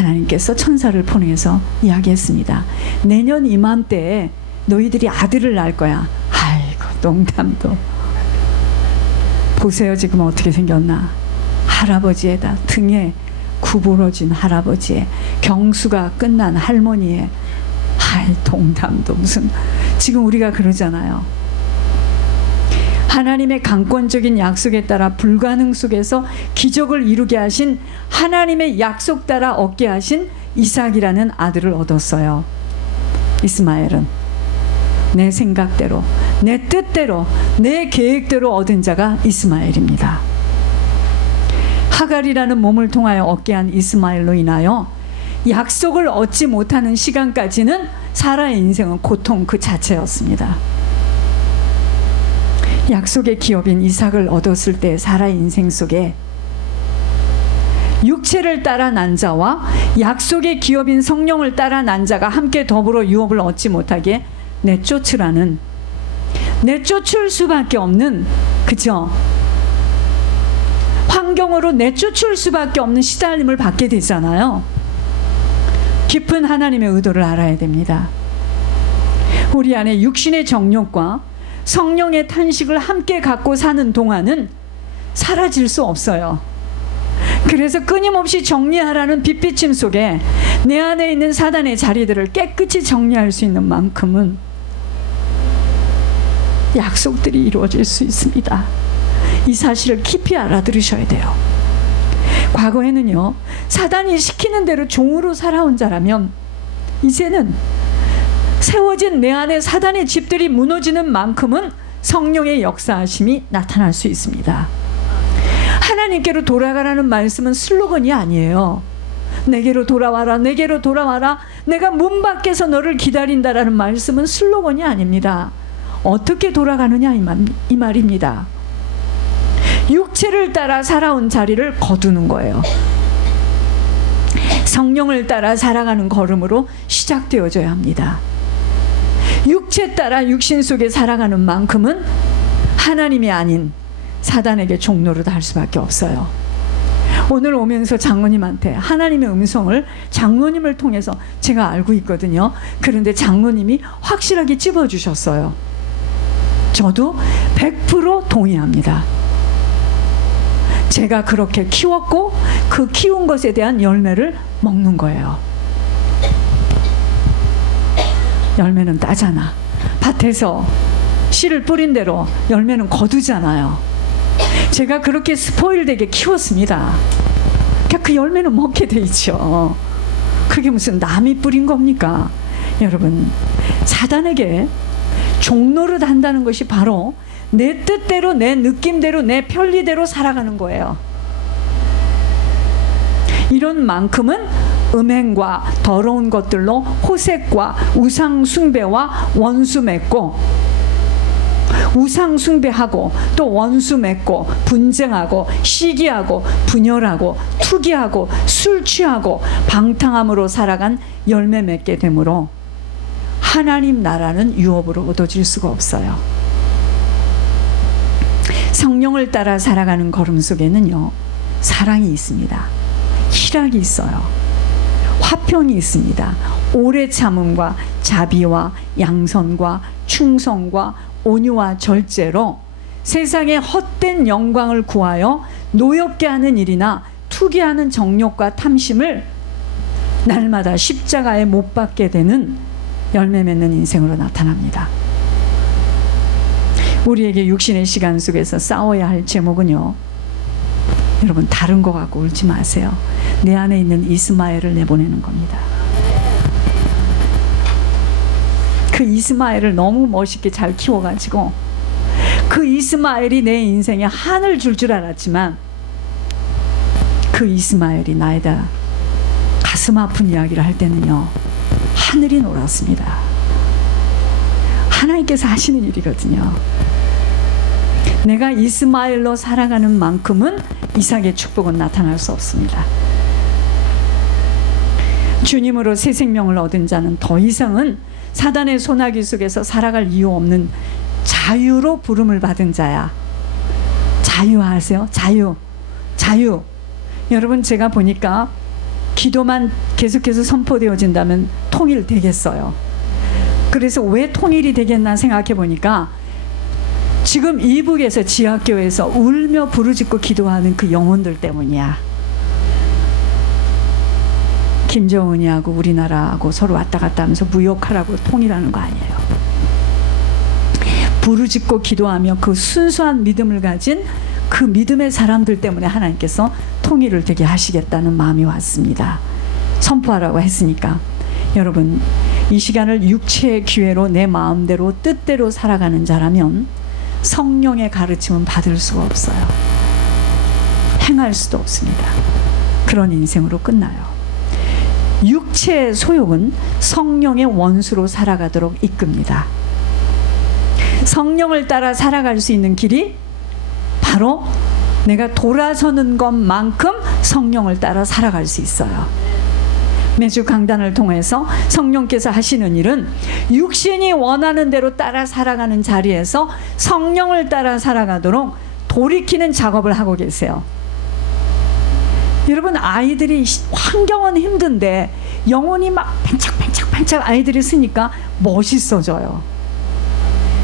하나님께서 천사를 보내서 이야기했습니다. 내년 이맘때에 너희들이 아들을 낳을 거야. 아이고, 농담도. 보세요, 지금 어떻게 생겼나. 할아버지에다 등에 구부러진 할아버지의, 경수가 끝난 할머니의, 아이, 농담도 무슨. 지금 우리가 그러잖아요. 하나님의 강권적인 약속에 따라 불가능 속에서 기적을 이루게 하신, 하나님의 약속 따라 얻게 하신 이삭이라는 아들을 얻었어요. 이스마엘은 내 생각대로, 내 뜻대로, 내 계획대로 얻은 자가 이스마엘입니다. 하갈이라는 몸을 통하여 얻게 한 이스마엘로 인하여 약속을 얻지 못하는 시간까지는 사라의 인생은 고통 그 자체였습니다. 약속의 기업인 이삭을 얻었을 때 사라의 인생 속에 육체를 따라 난 자와 약속의 기업인 성령을 따라 난 자가 함께 더불어 유업을 얻지 못하게 내쫓을 수밖에 없는, 그죠? 환경으로 내쫓을 수밖에 없는 시달림을 받게 되잖아요. 깊은 하나님의 의도를 알아야 됩니다. 우리 안에 육신의 정욕과 성령의 탄식을 함께 갖고 사는 동안은 사라질 수 없어요. 그래서 끊임없이 정리하라는 빗비침 속에 내 안에 있는 사단의 자리들을 깨끗이 정리할 수 있는 만큼은 약속들이 이루어질 수 있습니다. 이 사실을 깊이 알아들으셔야 돼요. 과거에는요, 사단이 시키는 대로 종으로 살아온 자라면 이제는 세워진 내 안에 사단의 집들이 무너지는 만큼은 성령의 역사하심이 나타날 수 있습니다. 하나님께로 돌아가라는 말씀은 슬로건이 아니에요. 내게로 돌아와라, 내게로 돌아와라, 내가 문 밖에서 너를 기다린다라는 말씀은 슬로건이 아닙니다. 어떻게 돌아가느냐 이 말입니다. 육체를 따라 살아온 자리를 거두는 거예요. 성령을 따라 살아가는 걸음으로 시작되어져야 합니다. 육체 따라 육신 속에 살아가는 만큼은 하나님이 아닌 사단에게 종노릇 할 수밖에 없어요. 오늘 오면서 장로님한테 하나님의 음성을 장로님을 통해서 제가 알고 있거든요. 그런데 장로님이 확실하게 찝어주셨어요. 저도 100% 동의합니다. 제가 그렇게 키웠고 그 키운 것에 대한 열매를 먹는 거예요. 열매는 따잖아. 밭에서 씨를 뿌린 대로 열매는 거두잖아요. 제가 그렇게 스포일되게 키웠습니다. 그러니까 그 열매는 먹게 돼 있죠. 그게 무슨 남이 뿌린 겁니까? 여러분, 사단에게 종노릇 한다는 것이 바로 내 뜻대로, 내 느낌대로, 내 편리대로 살아가는 거예요. 이런 만큼은 음행과 더러운 것들로 호색과 우상 숭배와 원수 맺고, 우상 숭배하고 또 원수 맺고 분쟁하고 시기하고 분열하고 투기하고 술 취하고 방탕함으로 살아간 열매 맺게 되므로 하나님 나라는 유업으로 얻어질 수가 없어요. 성령을 따라 살아가는 걸음 속에는요, 사랑이 있습니다. 희락이 있어요. 화평이 있습니다. 오래 참음과 자비와 양선과 충성과 온유와 절제로 세상의 헛된 영광을 구하여 노엽게 하는 일이나 투기하는 정욕과 탐심을 날마다 십자가에 못 박게 되는 열매 맺는 인생으로 나타납니다. 우리에게 육신의 시간 속에서 싸워야 할 제목은요, 여러분, 다른 거 갖고 울지 마세요. 내 안에 있는 이스마엘을 내보내는 겁니다. 그 이스마엘을 너무 멋있게 잘 키워가지고 그 이스마엘이 내 인생에 한을 줄 줄 알았지만 그 이스마엘이 나에다 가슴 아픈 이야기를 할 때는요, 하늘이 놀았습니다. 하나님께서 하시는 일이거든요. 내가 이스마엘로 살아가는 만큼은 이삭의 축복은 나타날 수 없습니다. 주님으로 새 생명을 얻은 자는 더 이상은 사단의 소나기 속에서 살아갈 이유 없는 자유로 부름을 받은 자야. 자유 아세요? 자유. 여러분, 제가 보니까 계속해서 선포되어진다면 통일되겠어요. 그래서 왜 통일이 되겠나 생각해 보니까 지금 이북에서 지하교회에서 울며 부르짖고 기도하는 그 영혼들 때문이야. 김정은이하고 우리나라하고 서로 왔다 갔다 하면서 무역하라고 통일하는 거 아니에요. 부르짖고 기도하며 그 순수한 믿음을 가진 그 믿음의 사람들 때문에 하나님께서 통일을 되게 하시겠다는 마음이 왔습니다. 선포하라고 했으니까. 여러분, 이 시간을 육체의 기회로 내 마음대로 뜻대로 살아가는 자라면 성령의 가르침은 받을 수가 없어요. 행할 수도 없습니다. 그런 인생으로 끝나요. 육체의 소욕은 성령의 원수로 살아가도록 이끕니다. 성령을 따라 살아갈 수 있는 길이 바로 내가 돌아서는 것만큼 성령을 따라 살아갈 수 있어요. 매주 강단을 통해서 성령께서 하시는 일은 육신이 원하는 대로 따라 살아가는 자리에서 성령을 따라 살아가도록 돌이키는 작업을 하고 계세요. 여러분, 아이들이 환경은 힘든데 영혼이 막 반짝반짝 아이들이 쓰니까 멋있어져요.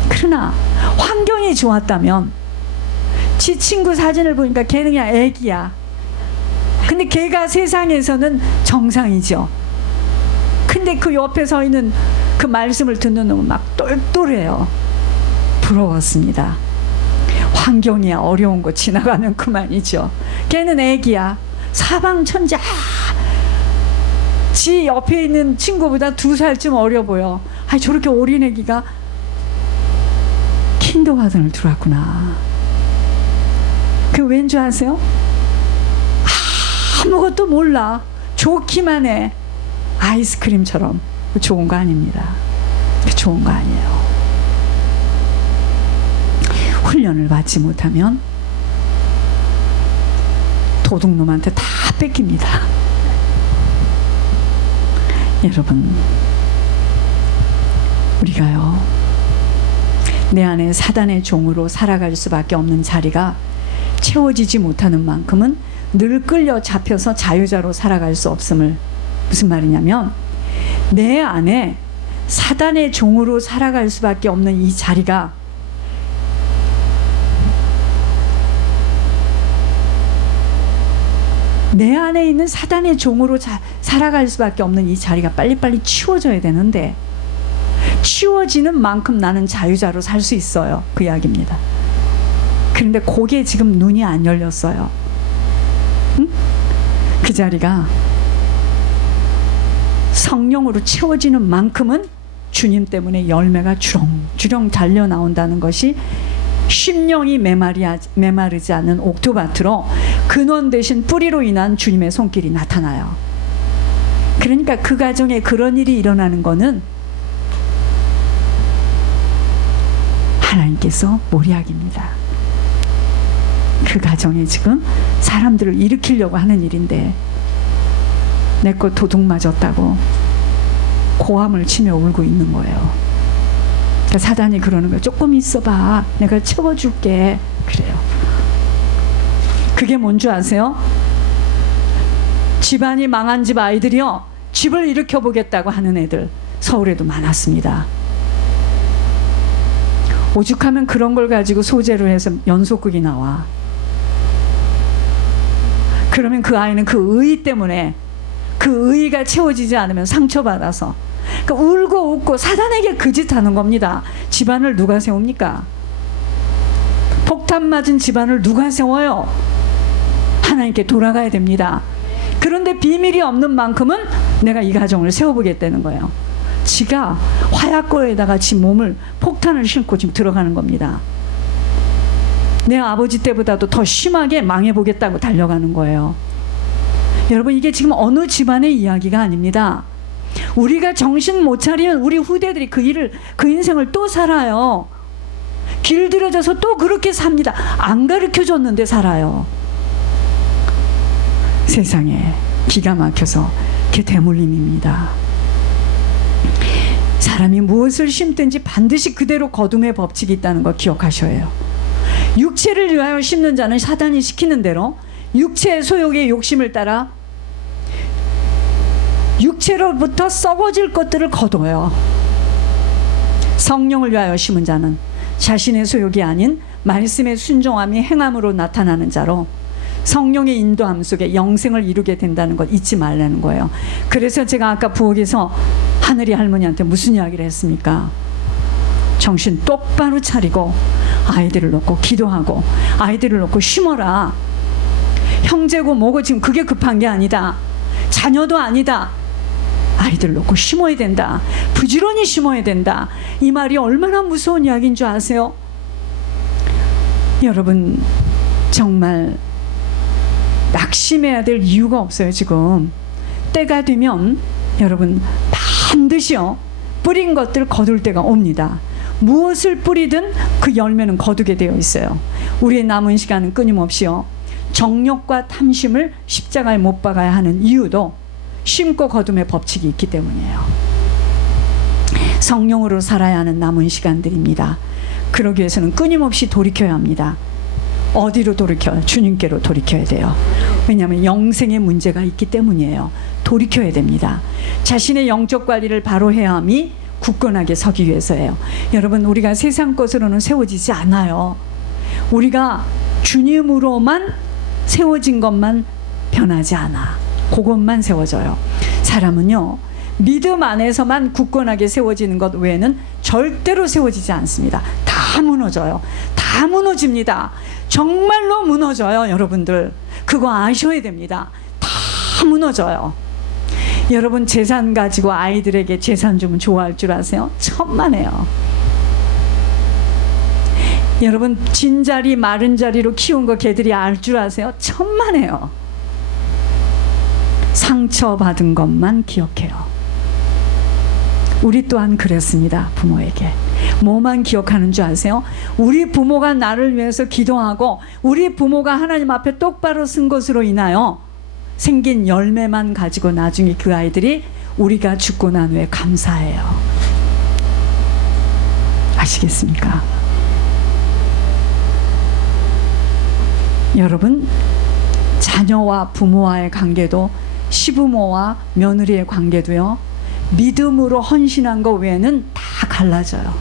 그러나 환경이 좋았다면 지 친구 사진을 보니까 걔는 그냥 애기야. 근데 걔가 세상에서는 정상이죠. 근데 그 옆에 서 있는 그 말씀을 듣는 놈은 막 똘똘해요. 부러웠습니다. 환경이 어려운 거 지나가는 그만이죠. 걔는 애기야. 사방천자. 지 옆에 있는 친구보다 2살쯤 어려 보여. 아니, 저렇게 어린 애기가 킨더가든을 들어왔구나. 그 왠 줄 아세요? 아무것도 몰라. 좋기만 해. 아이스크림처럼. 좋은 거 아닙니다. 좋은 거 아니에요. 훈련을 받지 못하면 도둑놈한테 다 뺏깁니다. 여러분, 우리가요, 내 안에 사단의 종으로 살아갈 수밖에 없는 자리가 채워지지 못하는 만큼은 늘 끌려 잡혀서 자유자로 살아갈 수 없음을, 무슨 말이냐면 내 안에 사단의 종으로 살아갈 수밖에 없는 이 자리가 내 안에 있는 사단의 종으로 살아갈 수밖에 없는 이 자리가 빨리빨리 치워져야 되는데 치워지는 만큼 나는 자유자로 살 수 있어요. 그 이야기입니다. 그런데 그게 지금 눈이 안 열렸어요. 응? 그 자리가 성령으로 채워지는 만큼은 주님 때문에 열매가 주렁주렁 달려 나온다는 것이 심령이 메마르지 않는 옥토밭으로 근원 대신 뿌리로 인한 주님의 손길이 나타나요. 그러니까 그 가정에 그런 일이 일어나는 거는 하나님께서 모략입니다. 그 가정에 지금 사람들을 일으키려고 하는 일인데 내 거 도둑 맞았다고 고함을 치며 울고 있는 거예요. 그러니까 사단이 그러는 거예요. 조금 있어봐. 내가 채워줄게. 그래요. 그게 뭔지 아세요? 집안이 망한 집 아이들이요, 집을 일으켜보겠다고 하는 애들 서울에도 많았습니다. 오죽하면 그런 걸 가지고 소재로 해서 연속극이 나와. 그러면 그 아이는 그 의의 때문에, 그 의의가 채워지지 않으면 상처받아서 그러니까 울고 웃고 사단에게 그 짓 하는 겁니다. 집안을 누가 세웁니까? 폭탄 맞은 집안을 누가 세워요? 하나님께 돌아가야 됩니다. 그런데 비밀이 없는 만큼은 내가 이 가정을 세워보겠다는 거예요. 지가 화약고에다가 지 몸을 폭탄을 싣고 지금 들어가는 겁니다. 내 아버지 때보다도 더 심하게 망해보겠다고 달려가는 거예요. 여러분, 이게 지금 어느 집안의 이야기가 아닙니다. 우리가 정신 못 차리면 우리 후대들이 그 인생을 또 살아요. 길들여져서 또 그렇게 삽니다. 안 가르쳐줬는데 살아요. 세상에 기가 막혀서 그게 대물림입니다. 사람이 무엇을 심든지 반드시 그대로 거둠의 법칙이 있다는 걸 기억하셔야 해요. 육체를 위하여 심는 자는 사단이 시키는 대로 육체의 소욕의 욕심을 따라 육체로부터 썩어질 것들을 거둬요. 성령을 위하여 심은 자는 자신의 소욕이 아닌 말씀의 순종함이 행함으로 나타나는 자로 성령의 인도함 속에 영생을 이루게 된다는 것 잊지 말라는 거예요. 그래서 제가 아까 부엌에서 하늘이 할머니한테 무슨 이야기를 했습니까? 정신 똑바로 차리고 아이들을 놓고 기도하고 아이들을 놓고 심어라. 형제고 뭐고 지금 그게 급한 게 아니다. 자녀도 아니다. 아이들 놓고 심어야 된다. 부지런히 심어야 된다. 이 말이 얼마나 무서운 이야기인 줄 아세요? 여러분 정말 낙심해야 될 이유가 없어요. 지금 때가 되면 여러분 반드시요 뿌린 것들 거둘 때가 옵니다. 무엇을 뿌리든 그 열매는 거두게 되어 있어요. 우리의 남은 시간은 끊임없이요 정욕과 탐심을 십자가에 못 박아야 하는 이유도 심고 거둠의 법칙이 있기 때문이에요. 성령으로 살아야 하는 남은 시간들입니다. 그러기 위해서는 끊임없이 돌이켜야 합니다. 어디로 돌이켜요? 주님께로 돌이켜야 돼요. 왜냐하면 영생의 문제가 있기 때문이에요. 돌이켜야 됩니다. 자신의 영적 관리를 바로 해야 함이 굳건하게 서기 위해서예요. 여러분 우리가 세상 것으로는 세워지지 않아요. 우리가 주님으로만 세워진 것만 변하지 않아. 그것만 세워져요. 사람은요 믿음 안에서만 굳건하게 세워지는 것 외에는 절대로 세워지지 않습니다. 다 무너져요. 다 무너집니다. 정말로 무너져요. 여러분들 그거 아셔야 됩니다. 다 무너져요. 여러분 재산 가지고 아이들에게 재산 주면 좋아할 줄 아세요? 천만에요. 여러분 진자리 마른 자리로 키운 거 걔들이 알 줄 아세요? 천만에요. 상처받은 것만 기억해요. 우리 또한 그랬습니다. 부모에게 뭐만 기억하는 줄 아세요? 우리 부모가 나를 위해서 기도하고 우리 부모가 하나님 앞에 똑바로 쓴 것으로 인하여 생긴 열매만 가지고 나중에 그 아이들이 우리가 죽고 난 후에 감사해요. 아시겠습니까? 여러분 자녀와 부모와의 관계도 시부모와 며느리의 관계도요 믿음으로 헌신한 것 외에는 다 갈라져요.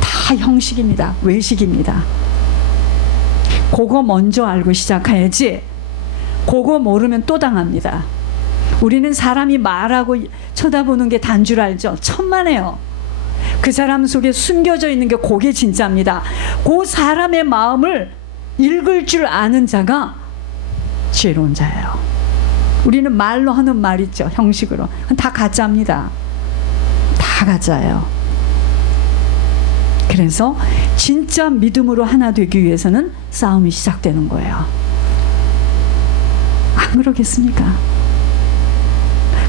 다 형식입니다. 외식입니다. 그거 먼저 알고 시작해야지 그거 모르면 또 당합니다. 우리는 사람이 말하고 쳐다보는 게 단 줄 알죠? 천만에요. 그 사람 속에 숨겨져 있는 게 그게 진짜입니다. 그 사람의 마음을 읽을 줄 아는 자가 지혜로운 자예요. 우리는 말로 하는 말 있죠. 형식으로. 다 가짜입니다. 다 가짜예요. 그래서 진짜 믿음으로 하나 되기 위해서는 싸움이 시작되는 거예요. 안 그러겠습니까?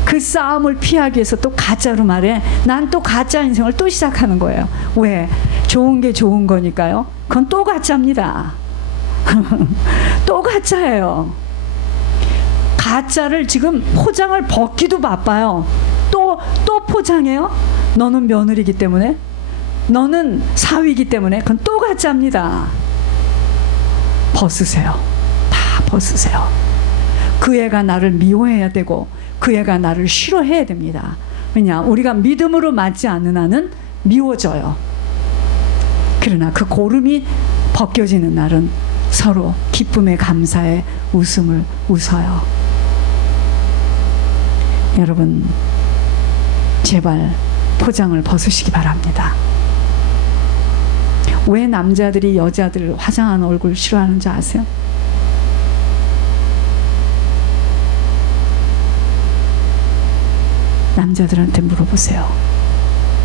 그 싸움을 피하기 위해서 또 가짜로 말해. 난 또 가짜 인생을 또 시작하는 거예요. 왜? 좋은 게 좋은 거니까요. 그건 또 가짜입니다. 또 가짜예요. 가짜를 지금 포장을 벗기도 바빠요. 또 포장해요. 너는 며느리기 때문에, 너는 사위이기 때문에. 그건 또 가짜입니다. 벗으세요. 다 벗으세요. 그 애가 나를 미워해야 되고 그 애가 나를 싫어해야 됩니다. 왜냐? 우리가 믿음으로 맞지 않는 한은 미워져요. 그러나 그 고름이 벗겨지는 날은 서로 기쁨에 감사에 웃음을 웃어요. 여러분 제발 포장을 벗으시기 바랍니다. 왜 남자들이 여자들 화장한 얼굴 싫어하는지 아세요? 남자들한테 물어보세요.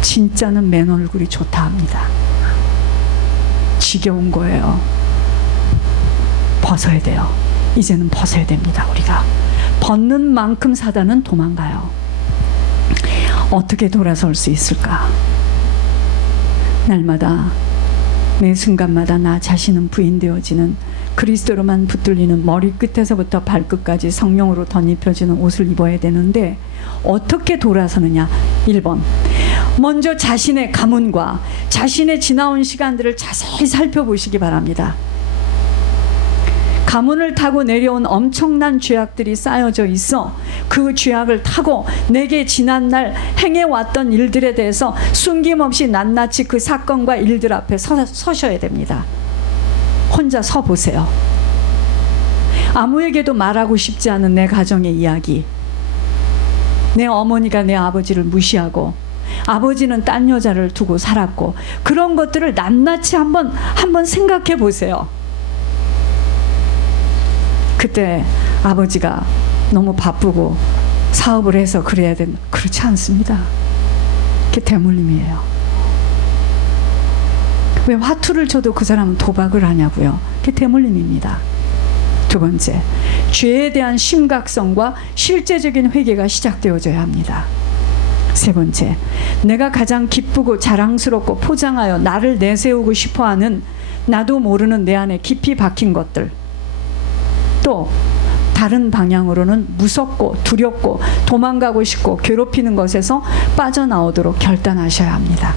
진짜는 맨 얼굴이 좋다 합니다. 지겨운 거예요. 벗어야 돼요. 이제는 벗어야 됩니다. 우리가 벗는 만큼 사단은 도망가요. 어떻게 돌아설 수 있을까? 날마다 매 순간마다 나 자신은 부인되어지는 그리스도로만 붙들리는 머리 끝에서부터 발끝까지 성령으로 덧입혀지는 옷을 입어야 되는데 어떻게 돌아서느냐? 1번 먼저 자신의 가문과 자신의 지나온 시간들을 자세히 살펴보시기 바랍니다. 가문을 타고 내려온 엄청난 죄악들이 쌓여져 있어 그 죄악을 타고 내게 지난날 행해왔던 일들에 대해서 숨김없이 낱낱이 그 사건과 일들 앞에 서셔야 됩니다. 혼자 서 보세요. 아무에게도 말하고 싶지 않은 내 가정의 이야기, 내 어머니가 내 아버지를 무시하고 아버지는 딴 여자를 두고 살았고, 그런 것들을 낱낱이 한번 생각해 보세요. 그때 아버지가 너무 바쁘고 사업을 해서 그래야 된다, 그렇지 않습니다. 그게 대물림이에요. 왜 화투를 쳐도 그 사람은 도박을 하냐고요? 그게 대물림입니다. 두 번째, 죄에 대한 심각성과 실제적인 회개가 시작되어져야 합니다. 세 번째, 내가 가장 기쁘고 자랑스럽고 포장하여 나를 내세우고 싶어하는 나도 모르는 내 안에 깊이 박힌 것들, 또 다른 방향으로는 무섭고 두렵고 도망가고 싶고 괴롭히는 것에서 빠져나오도록 결단하셔야 합니다.